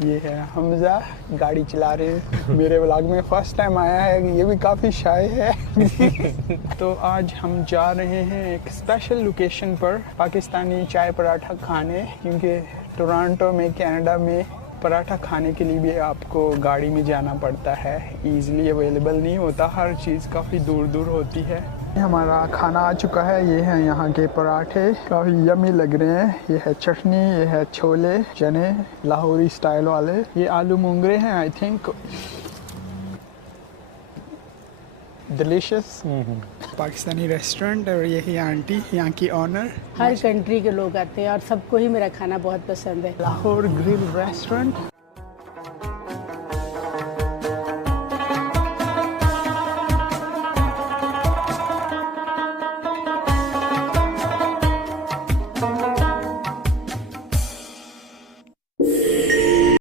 ये है हमजा, गाड़ी चला रहे हैं। मेरे व्लॉग में फर्स्ट टाइम आया है, ये भी काफ़ी शाय है। तो आज हम जा रहे हैं एक स्पेशल लोकेशन पर पाकिस्तानी चाय पराठा खाने, क्योंकि टोरंटो में कनाडा में पराठा खाने के लिए भी आपको गाड़ी में जाना पड़ता है, ईज़िली अवेलेबल नहीं होता, हर चीज़ काफ़ी दूर दूर होती है। हमारा खाना आ चुका है, ये है यहाँ के पराठे, काफ़ी यमी लग रहे हैं। ये है चटनी, ये है छोले चने लाहौरी स्टाइल वाले, ये आलू मूंगरे हैं I think, delicious. Pakistani restaurant, और यही आंटी यहाँ की ऑनर। हर कंट्री के लोग आते हैं और सबको ही मेरा खाना बहुत पसंद है। Lahore grill restaurant.